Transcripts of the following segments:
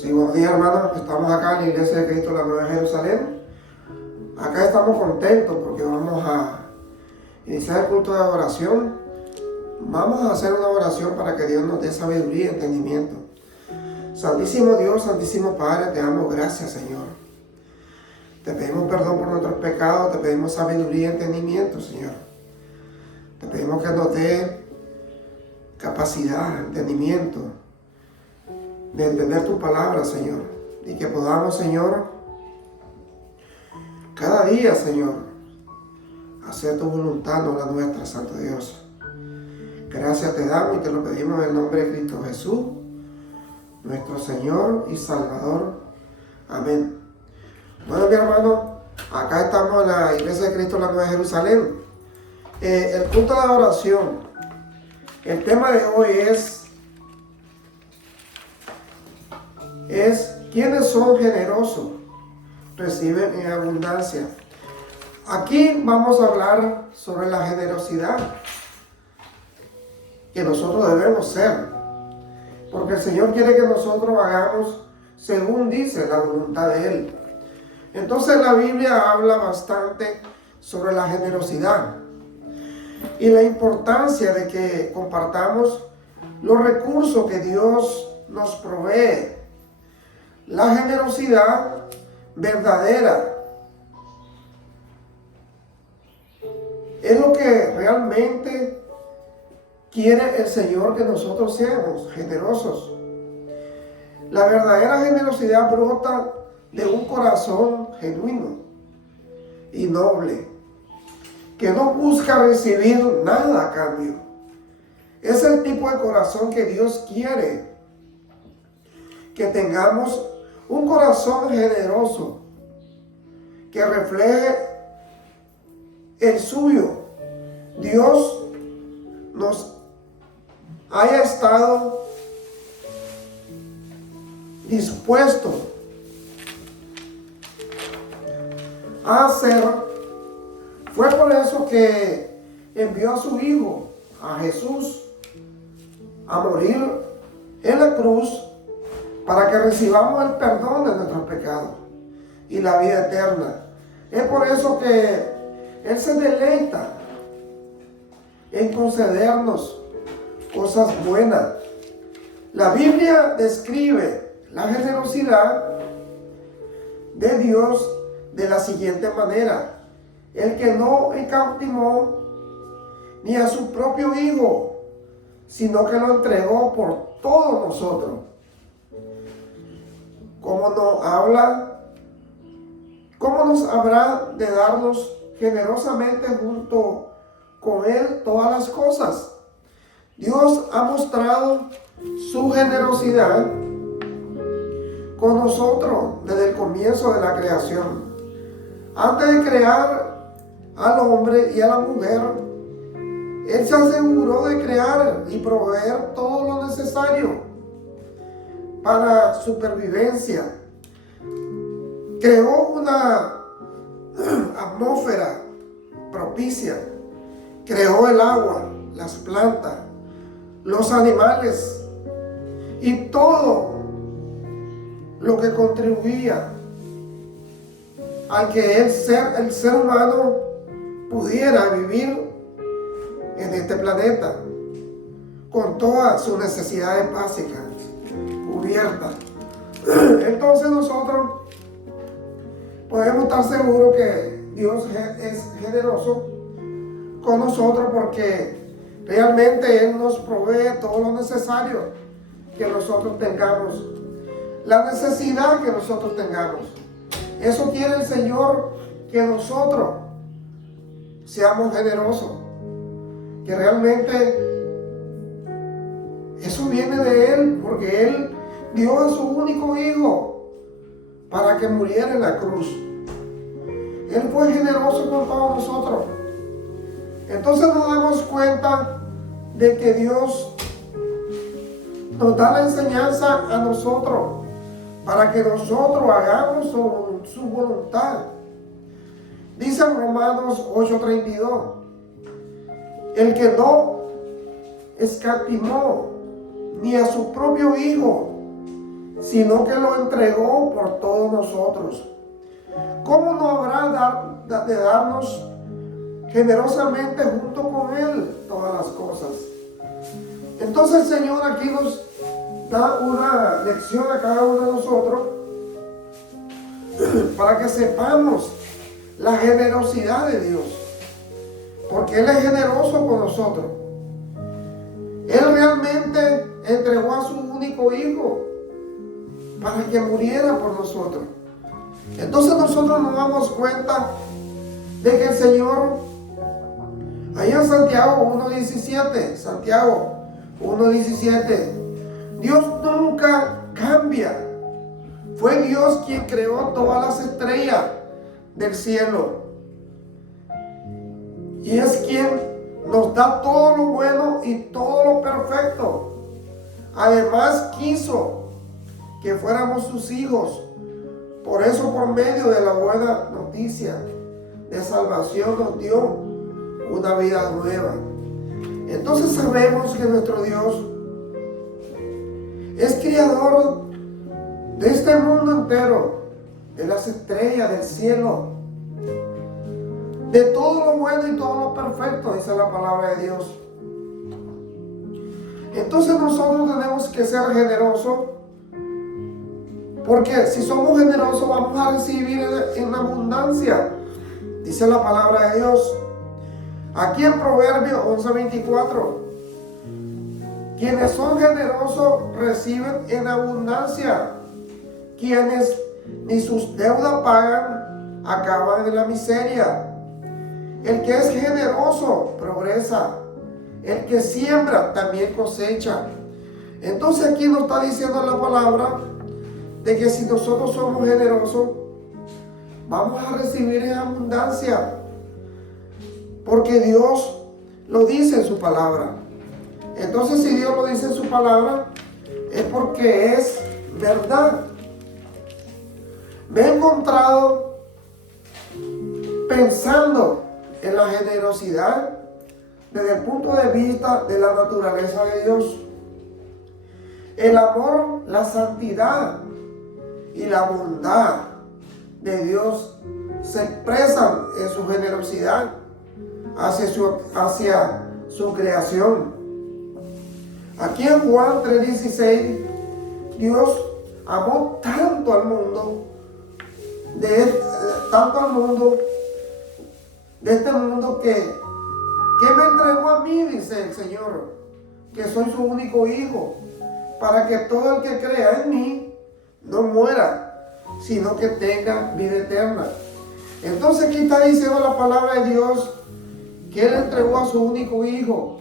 Sí, buenos días, hermanos. Estamos acá en la Iglesia de Cristo, la Nueva Jerusalén. Acá estamos contentos porque vamos a iniciar el culto de adoración. Vamos a hacer una oración para que Dios nos dé sabiduría y entendimiento. Santísimo Dios, Santísimo Padre, te damos gracias, Señor. Te pedimos perdón por nuestros pecados, te pedimos sabiduría y entendimiento, Señor. Te pedimos que nos dé capacidad, entendimiento de entender tu palabra, Señor, y que podamos, Señor, cada día, Señor, hacer tu voluntad, no la nuestra, Santo Dios. Gracias te damos y te lo pedimos en el nombre de Cristo Jesús, nuestro Señor y Salvador. Amén. Bueno, mi hermano, acá estamos en la Iglesia de Cristo, la Nueva Jerusalén. El culto de adoración. El tema de hoy es ¿quiénes son generosos? Reciben en abundancia. Aquí vamos a hablar sobre la generosidad que nosotros debemos ser, porque el Señor quiere que nosotros hagamos según dice la voluntad de Él. Entonces la Biblia habla bastante sobre la generosidad y la importancia de que compartamos los recursos que Dios nos provee. La generosidad verdadera es lo que realmente quiere el Señor, que nosotros seamos generosos. La verdadera generosidad brota de un corazón genuino y noble, que no busca recibir nada a cambio. Es el tipo de corazón que Dios quiere que tengamos, un corazón generoso que refleje el suyo. Dios nos haya estado dispuesto a hacer. Fue por eso que envió a su Hijo, a Jesús, a morir en la cruz, para que recibamos el perdón de nuestros pecados y la vida eterna. Es por eso que Él se deleita en concedernos cosas buenas. La Biblia describe la generosidad de Dios de la siguiente manera: el que no escatimó ni a su propio Hijo, sino que lo entregó por todos nosotros. ¿Cómo nos habrá de darnos generosamente junto con Él todas las cosas? Dios ha mostrado su generosidad con nosotros desde el comienzo de la creación. Antes de crear al hombre y a la mujer, Él se aseguró de crear y proveer todo lo necesario para supervivencia. Creó una atmósfera propicia, creó el agua, las plantas, los animales y todo lo que contribuía a que el ser humano pudiera vivir en este planeta con todas sus necesidades básicas cubiertas. Entonces nosotros podemos estar seguros que Dios es generoso con nosotros, porque realmente Él nos provee todo lo necesario que nosotros tengamos, la necesidad que nosotros tengamos. Eso quiere el Señor, que nosotros seamos generosos, que realmente eso viene de Él, porque Él dio a su único Hijo para que muriera en la cruz. Él fue generoso con todos nosotros. Entonces nos damos cuenta de que Dios nos da la enseñanza a nosotros para que nosotros hagamos su voluntad. Dice en Romanos 8:32, el que no escatimó ni a su propio Hijo, sino que lo entregó por todos nosotros. ¿Cómo no habrá de darnos generosamente junto con Él todas las cosas? Entonces el Señor aquí nos da una lección a cada uno de nosotros para que sepamos la generosidad de Dios, porque Él es generoso con nosotros. Él realmente entregó a su único hijo para que muriera por nosotros. Entonces nosotros nos damos cuenta de que el Señor, ahí en Santiago 1.17, Santiago 1.17, Dios nunca cambia. Fue Dios quien creó todas las estrellas del cielo. Y es quien nos da todo lo bueno y todo lo perfecto. Además quiso que fuéramos sus hijos. Por eso, por medio de la buena noticia de salvación, nos dio una vida nueva. Entonces sabemos que nuestro Dios es creador de este mundo entero, de las estrellas del cielo, de todo lo bueno y todo lo perfecto, dice la palabra de Dios. Entonces nosotros tenemos que ser generosos, porque si somos generosos vamos a recibir en abundancia, dice la palabra de Dios. Aquí en Proverbios 11:24, quienes son generosos reciben en abundancia, quienes ni sus deudas pagan acaban en la miseria. El que es generoso progresa, el que siembra también cosecha. Entonces aquí nos está diciendo la palabra de que si nosotros somos generosos, vamos a recibir en abundancia, porque Dios lo dice en su palabra. Entonces si Dios lo dice en su palabra, es porque es verdad. Me he encontrado pensando en la generosidad desde el punto de vista de la naturaleza de Dios. El amor, la santidad y la bondad de Dios se expresan en su generosidad hacia su creación. Aquí en Juan 3:16, Dios amó tanto al mundo, de este mundo que me entregó a mí, dice el Señor, que soy su único hijo, para que todo el que crea en mí no muera, sino que tenga vida eterna. Entonces aquí está diciendo la palabra de Dios que Él entregó a su único hijo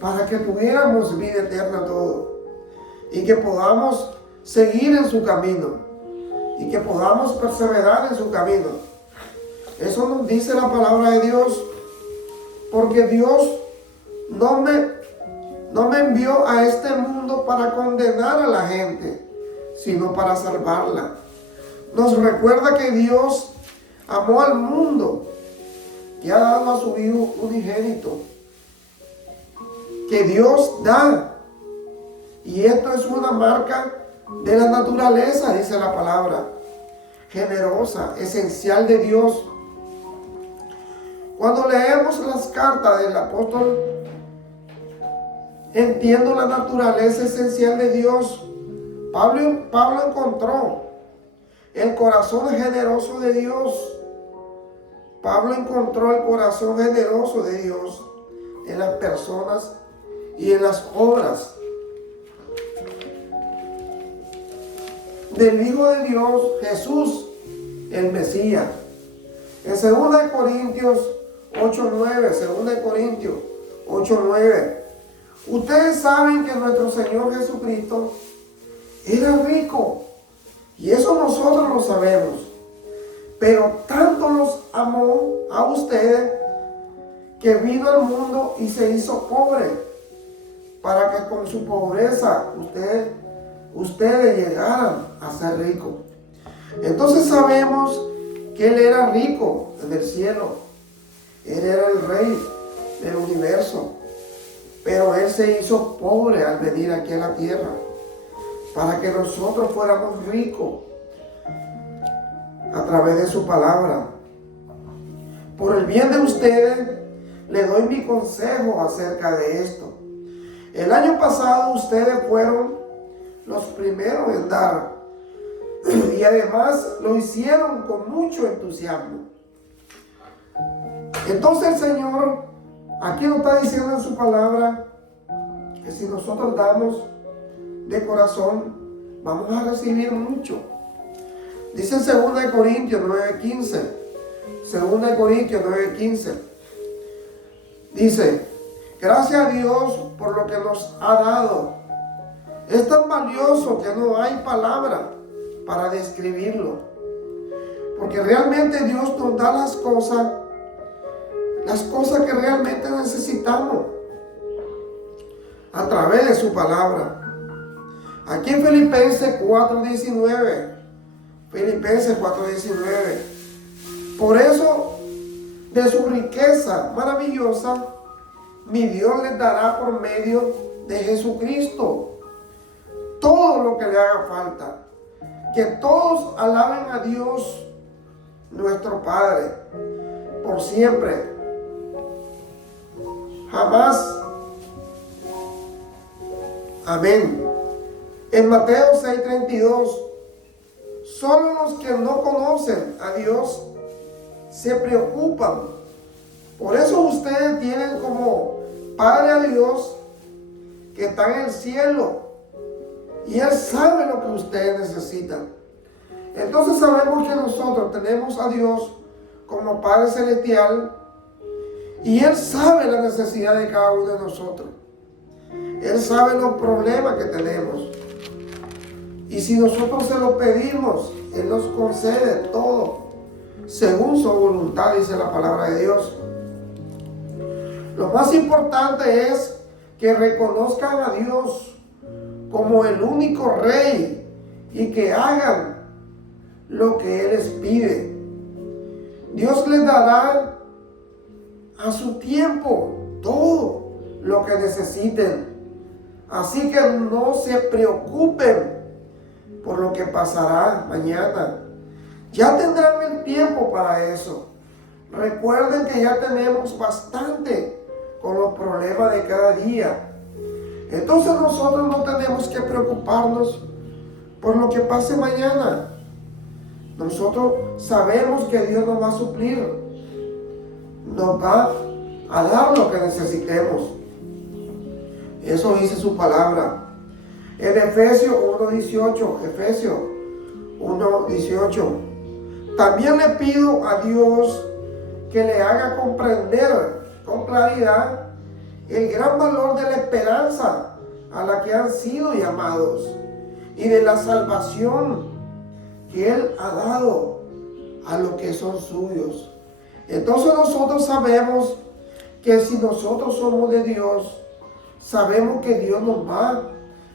para que tuviéramos vida eterna todos, y que podamos seguir en su camino, y que podamos perseverar en su camino. Eso nos dice la palabra de Dios, porque Dios no me envió a este mundo para condenar a la gente, sino para salvarla. Nos recuerda que Dios amó al mundo, que ha dado a su Hijo unigénito, que Dios da. Y esto es una marca de la naturaleza, dice la palabra, generosa, esencial de Dios. Cuando leemos las cartas del apóstol, entiendo la naturaleza esencial de Dios. Pablo encontró el corazón generoso de Dios. Pablo encontró el corazón generoso de Dios en las personas y en las obras del Hijo de Dios, Jesús, el Mesías. En 2 Corintios 8:9, 2 Corintios 8:9, ustedes saben que nuestro Señor Jesucristo era rico, y eso nosotros lo sabemos, pero tanto los amó a ustedes que vino al mundo y se hizo pobre, para que con su pobreza ustedes llegaran a ser ricos. Entonces sabemos que Él era rico en el cielo. Él era el rey del universo, pero Él se hizo pobre al venir aquí a la tierra para que nosotros fuéramos ricos a través de su palabra. Por el bien de ustedes, le doy mi consejo acerca de esto. El año pasado ustedes fueron los primeros en dar y además lo hicieron con mucho entusiasmo. Entonces el Señor aquí nos está diciendo en su palabra que si nosotros damos de corazón, vamos a recibir mucho. Dice en 2 Corintios 9:15. 2 Corintios 9:15. Dice: gracias a Dios por lo que nos ha dado. Es tan valioso que no hay palabra para describirlo. Porque realmente Dios nos da las cosas que realmente necesitamos a través de su palabra. Aquí en Filipenses 4:19. Filipenses 4:19. Por eso, de su riqueza maravillosa, mi Dios les dará por medio de Jesucristo todo lo que le haga falta. Que todos alaben a Dios, nuestro Padre, por siempre. Jamás. Amén. En Mateo 6:32, solo los que no conocen a Dios se preocupan. Por eso ustedes tienen como Padre a Dios que está en el cielo. Y Él sabe lo que ustedes necesitan. Entonces sabemos que nosotros tenemos a Dios como Padre Celestial. Y Él sabe la necesidad de cada uno de nosotros. Él sabe los problemas que tenemos. Y si nosotros se lo pedimos, Él nos concede todo según su voluntad, dice la palabra de Dios. Lo más importante es que reconozcan a Dios como el único Rey y que hagan lo que Él les pide. Dios les dará a su tiempo todo lo que necesiten. Así que no se preocupen por lo que pasará mañana. Ya tendrán el tiempo para eso. Recuerden que ya tenemos bastante con los problemas de cada día. Entonces nosotros no tenemos que preocuparnos por lo que pase mañana. Nosotros sabemos que Dios nos va a suplir. Nos va a dar lo que necesitemos. Eso dice su palabra. En Efesios 1:18, Efesios 1:18. También le pido a Dios que le haga comprender con claridad el gran valor de la esperanza a la que han sido llamados y de la salvación que Él ha dado a los que son suyos. Entonces nosotros sabemos que si nosotros somos de Dios, sabemos que Dios nos va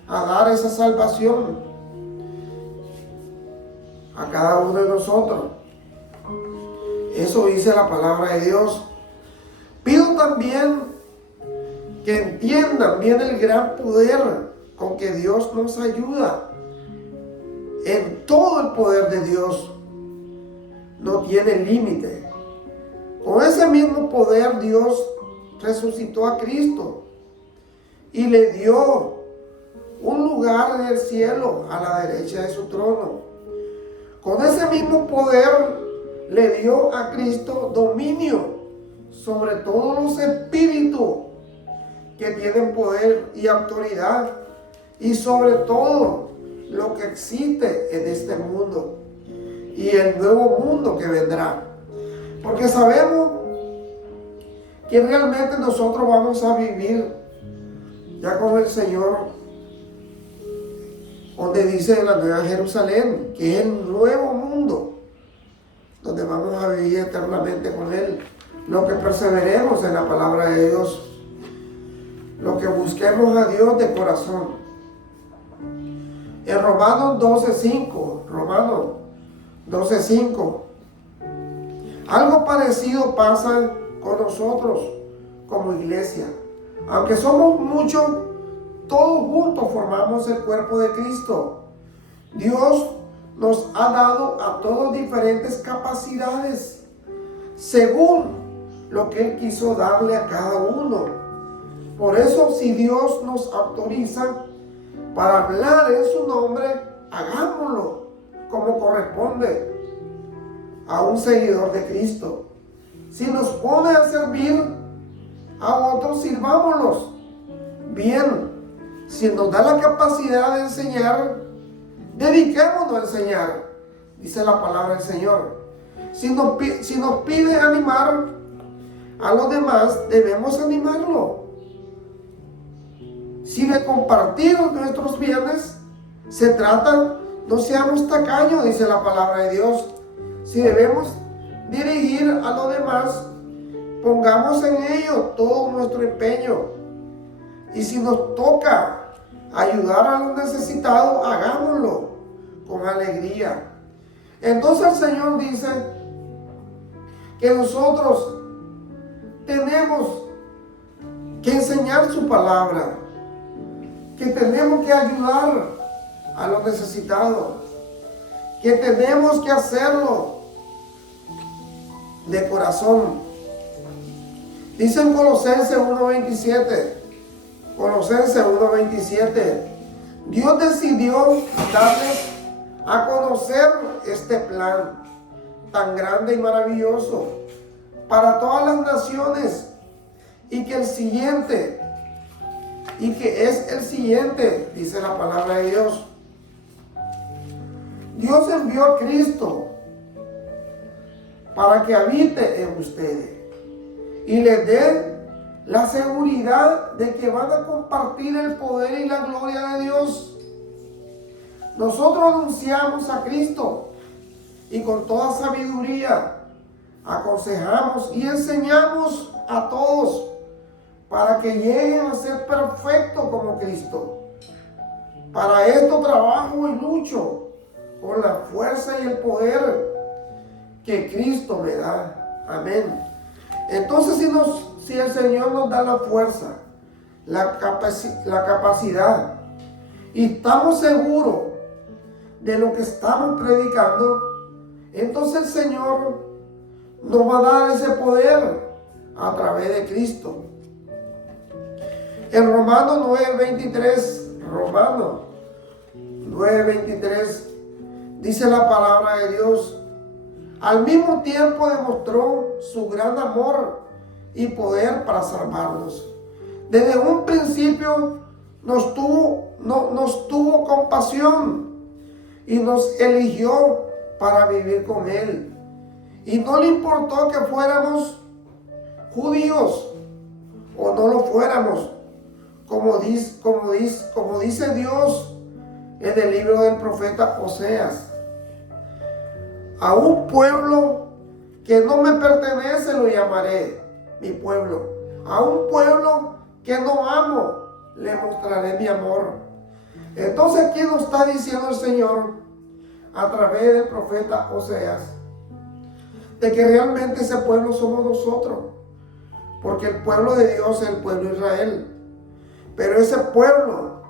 a dar esa salvación a cada uno de nosotros. Eso dice la palabra de Dios. Pido también que entiendan bien el gran poder con que Dios nos ayuda. En todo el poder de Dios no tiene límite. Con ese mismo poder Dios resucitó a Cristo y le dio un lugar en el cielo a la derecha de su trono. Con ese mismo poder le dio a Cristo dominio sobre todos los espíritus que tienen poder y autoridad y sobre todo lo que existe en este mundo y el nuevo mundo que vendrá. Porque sabemos que realmente nosotros vamos a vivir ya con el Señor, donde dice la Nueva Jerusalén, que es el nuevo mundo, donde vamos a vivir eternamente con Él. Lo que perseveremos en la palabra de Dios, lo que busquemos a Dios de corazón. En Romanos 12:5, algo parecido pasa con nosotros como iglesia. Aunque somos muchos, todos juntos formamos el cuerpo de Cristo. Dios nos ha dado a todos diferentes capacidades, según lo que Él quiso darle a cada uno. Por eso, si Dios nos autoriza para hablar en su nombre, hagámoslo como corresponde a un seguidor de Cristo. Si nos pone a servir a otros, sirvámoslos bien. Si nos da la capacidad de enseñar, dediquémonos a enseñar, dice la palabra del Señor. Si nos pide animar a los demás, debemos animarlo. Si de compartir nuestros bienes se trata, no seamos tacaños, dice la palabra de Dios. Si debemos dirigir a los demás, pongamos en ello todo nuestro empeño. Y si nos toca ayudar a los necesitados, hagámoslo con alegría. Entonces el Señor dice que nosotros tenemos que enseñar su palabra, que tenemos que ayudar a los necesitados, que tenemos que hacerlo de corazón. Dice en Colosenses 1:27, Colosenses 1:27, Dios decidió darles a conocer este plan tan grande y maravilloso para todas las naciones, y que es el siguiente, dice la palabra de Dios. Dios envió a Cristo para que habite en ustedes y les dé la seguridad de que van a compartir el poder y la gloria de Dios. Nosotros anunciamos a Cristo y con toda sabiduría aconsejamos y enseñamos a todos para que lleguen a ser perfectos como Cristo. Para esto trabajo y lucho con la fuerza y el poder que Cristo me da. Amén. Entonces, si el Señor nos da la fuerza, la capacidad, y estamos seguros de lo que estamos predicando, entonces el Señor nos va a dar ese poder a través de Cristo. En Romanos 9:23, dice la palabra de Dios: al mismo tiempo demostró su gran amor y poder para salvarnos. Desde un principio nos tuvo compasión y nos eligió para vivir con Él. Y no le importó que fuéramos judíos o no lo fuéramos, como dice Dios en el libro del profeta Oseas: a un pueblo que no me pertenece lo llamaré mi pueblo. A un pueblo que no amo le mostraré mi amor. Entonces aquí nos está diciendo el Señor a través del profeta Oseas de que realmente ese pueblo somos nosotros, porque el pueblo de Dios es el pueblo de Israel, pero ese pueblo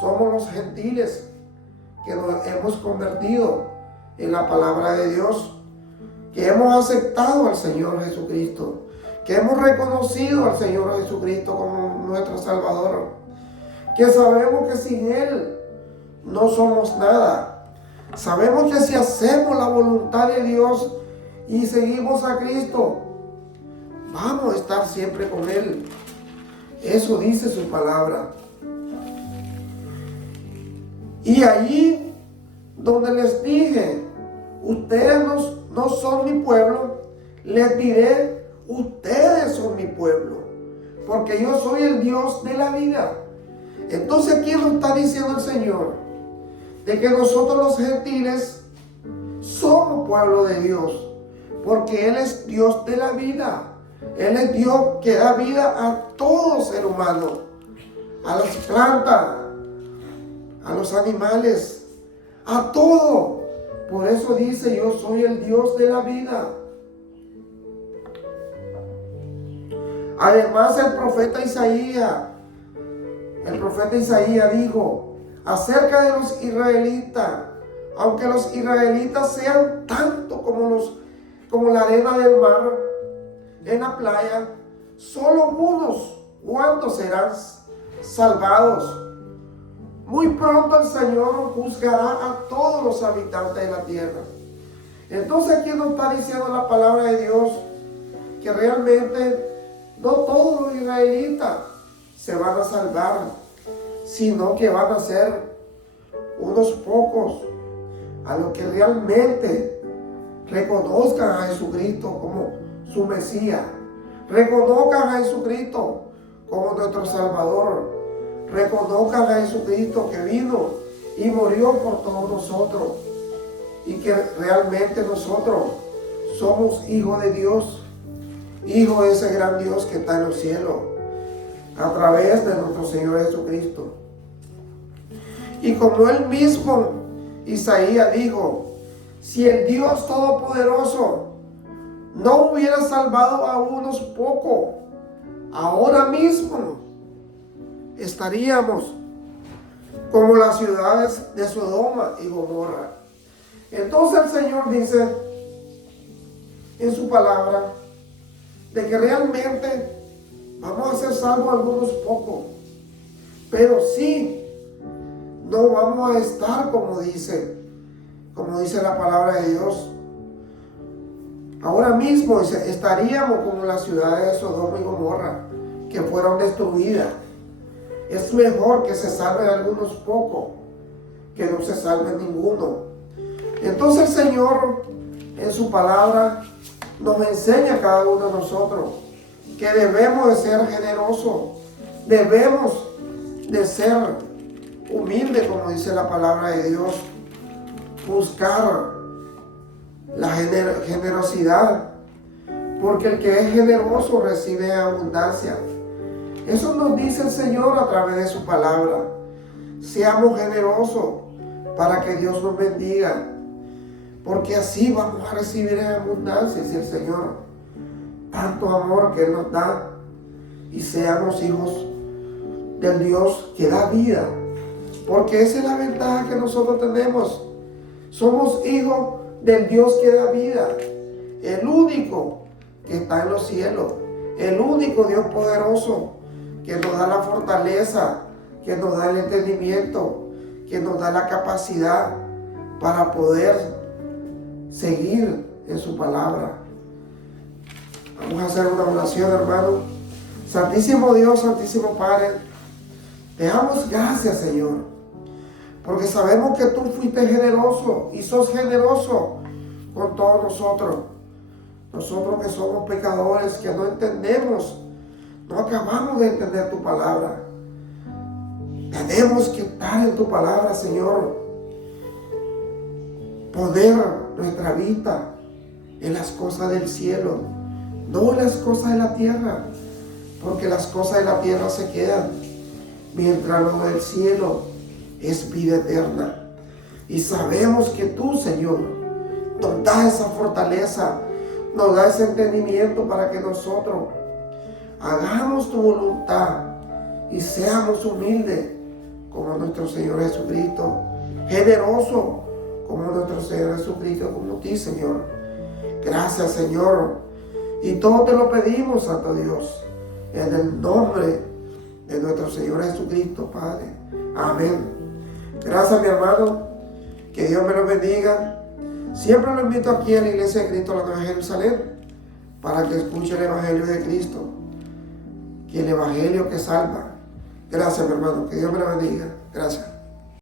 somos los gentiles que nos hemos convertido en la palabra de Dios, que hemos aceptado al Señor Jesucristo, que hemos reconocido al Señor Jesucristo como nuestro Salvador, que sabemos que sin Él no somos nada. Sabemos que si hacemos la voluntad de Dios y seguimos a Cristo, vamos a estar siempre con Él. Eso dice su palabra. Y allí donde les dije, ustedes no son mi pueblo, les diré, ustedes son mi pueblo, porque yo soy el Dios de la vida. Entonces aquí nos está diciendo el Señor de que nosotros los gentiles somos pueblo de Dios, porque Él es Dios de la vida. Él es Dios que da vida a todo ser humano, a las plantas, a los animales, a todo. Por eso dice: yo soy el Dios de la vida. Además, el profeta Isaías El profeta Isaías dijo acerca de los israelitas: aunque los israelitas sean tanto como la arena del mar en la playa, solo unos cuantos serán salvados. Muy pronto el Señor juzgará a todos los habitantes de la tierra. Entonces aquí nos está diciendo la palabra de Dios que realmente no todos los israelitas se van a salvar, sino que van a ser unos pocos a los que realmente reconozcan a Jesucristo como su Mesías, reconozcan a Jesucristo como nuestro Salvador, reconozcan a Jesucristo que vino y murió por todos nosotros, y que realmente nosotros somos hijos de Dios, hijos de ese gran Dios que está en los cielos, a través de nuestro Señor Jesucristo. Y como él mismo, Isaías, dijo: si el Dios Todopoderoso no hubiera salvado a unos pocos, ahora mismo estaríamos como las ciudades de Sodoma y Gomorra. Entonces el Señor dice en su palabra de que realmente vamos a ser salvos algunos pocos, pero sí no vamos a estar como dice la palabra de Dios. Ahora mismo dice, estaríamos como las ciudades de Sodoma y Gomorra que fueron destruidas. Es mejor que se salven algunos pocos que no se salve ninguno. Entonces el Señor en su palabra nos enseña a cada uno de nosotros que debemos de ser generosos, debemos de ser humildes, como dice la palabra de Dios, buscar la generosidad, porque el que es generoso recibe abundancia. Eso nos dice el Señor a través de su palabra. Seamos generosos para que Dios nos bendiga, porque así vamos a recibir en abundancia, si el Señor, tanto amor que Él nos da, y seamos hijos del Dios que da vida, porque esa es la ventaja que nosotros tenemos. Somos hijos del Dios que da vida, el único que está en los cielos, el único Dios poderoso que nos da la fortaleza, que nos da el entendimiento, que nos da la capacidad para poder seguir en su palabra. Vamos a hacer una oración, hermano. Santísimo Dios, Santísimo Padre, te damos gracias, Señor, porque sabemos que tú fuiste generoso y sos generoso con todos nosotros. Nosotros que somos pecadores, que no entendemos, no acabamos de entender tu palabra. Tenemos que estar en tu palabra, Señor. Poner nuestra vida en las cosas del cielo, no en las cosas de la tierra, porque las cosas de la tierra se quedan, mientras lo del cielo es vida eterna. Y sabemos que tú, Señor, nos das esa fortaleza, nos da ese entendimiento para que nosotros hagamos tu voluntad y seamos humildes como nuestro Señor Jesucristo, generoso como nuestro Señor Jesucristo, como ti, Señor. Gracias, Señor, y todo te lo pedimos, Santo Dios, en el nombre de nuestro Señor Jesucristo, Padre. Amén. Gracias, mi hermano, que Dios me lo bendiga. Siempre lo invito aquí a la Iglesia de Cristo, la Nueva Jerusalén, para que escuche el Evangelio de Cristo, que el Evangelio que salva. Gracias, mi hermano, que Dios me lo bendiga. Gracias.